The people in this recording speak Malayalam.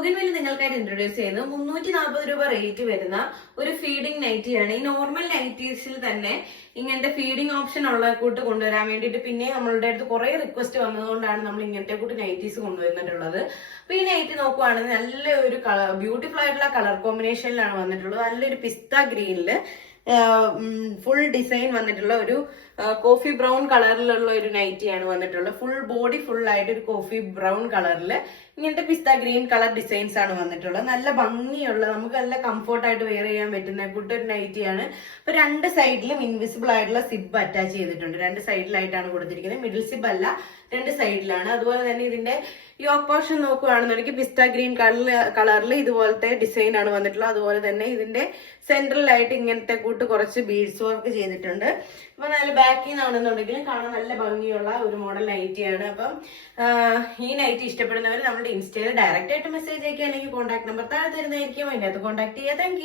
ബോഗൻവില്ല നിങ്ങൾക്കായിട്ട് ഇൻട്രൊഡ്യൂസ് ചെയ്യുന്നത് 340 രൂപ റേറ്റ് വരുന്ന ഒരു ഫീഡിംഗ് നൈറ്റിയാണ്. ഈ നോർമൽ നൈറ്റീസിൽ തന്നെ ഇങ്ങനത്തെ ഫീഡിംഗ് ഓപ്ഷൻ ഉള്ള കൂട്ട് കൊണ്ടുവരാൻ വേണ്ടിയിട്ട് പിന്നെ നമ്മളുടെ അടുത്ത് കുറെ റിക്വസ്റ്റ് വന്നതുകൊണ്ടാണ് നമ്മൾ ഇങ്ങനത്തെ കൂട്ട് നൈറ്റീസ് കൊണ്ടുവന്നിട്ടുള്ളത്. അപ്പൊ ഈ നൈറ്റ് നോക്കുവാണെങ്കിൽ നല്ല ഒരു ബ്യൂട്ടിഫുൾ ആയിട്ടുള്ള കളർ കോമ്പിനേഷനിലാണ് വന്നിട്ടുള്ളത്. നല്ലൊരു പിസ്ത ഗ്രീനില് ഫുൾ ഡിസൈൻ വന്നിട്ടുള്ള ഒരു കോഫി ബ്രൗൺ കളറിലുള്ള ഒരു നൈറ്റിയാണ് വന്നിട്ടുള്ളത്. ഫുൾ ബോഡി ഫുൾ ആയിട്ട് ഒരു കോഫി ബ്രൗൺ കളറിൽ ഇങ്ങനത്തെ പിസ്ത ഗ്രീൻ കളർ ഡിസൈൻസ് ആണ് വന്നിട്ടുള്ളത്. നല്ല ഭംഗിയുള്ള നമുക്ക് നല്ല കംഫർട്ടായിട്ട് വെയർ ചെയ്യാൻ പറ്റുന്ന ഒരു നൈറ്റിയാണ്. അപ്പൊ രണ്ട് സൈഡിലും ഇൻവിസിബിൾ ആയിട്ടുള്ള സിബ് അറ്റാച്ച് ചെയ്തിട്ടുണ്ട്. രണ്ട് സൈഡിലായിട്ടാണ് കൊടുത്തിരിക്കുന്നത്. മിഡിൽ സിബ് അല്ല, രണ്ട് സൈഡിലാണ്. അതുപോലെ തന്നെ ഇതിന്റെ യോക്ക് പോർഷൻ നോക്കുകയാണെന്നുണ്ടെങ്കിൽ പിസ്ത ഗ്രീൻ കളറിൽ ഇതുപോലത്തെ ഡിസൈൻ ആണ് വന്നിട്ടുള്ളത്. അതുപോലെ തന്നെ ഇതിന്റെ സെൻട്രലായിട്ട് ഇങ്ങനത്തെ കൂട്ട് കുറച്ച് ബീഡ്സ് വർക്ക് ചെയ്തിട്ടുണ്ട്. അപ്പൊ നല്ല ബാക്കിൽ നിന്നാണെന്നുണ്ടെങ്കിലും കാണാൻ നല്ല ഭംഗിയുള്ള ഒരു മോഡൽ നൈറ്റിയാണ്. അപ്പം ഈ നൈറ്റി ഇഷ്ടപ്പെടുന്നവർ നമ്മുടെ ഇൻസ്റ്റയിൽ ഡയറക്റ്റ് ആയിട്ട് മെസ്സേജ് അയക്കുകയാണെങ്കിൽ കോൺടാക്ട് നമ്പർ താഴെ തരുന്നതായിരിക്കും. അതിനകത്ത് കോൺടാക്ട് ചെയ്യുക. താങ്ക്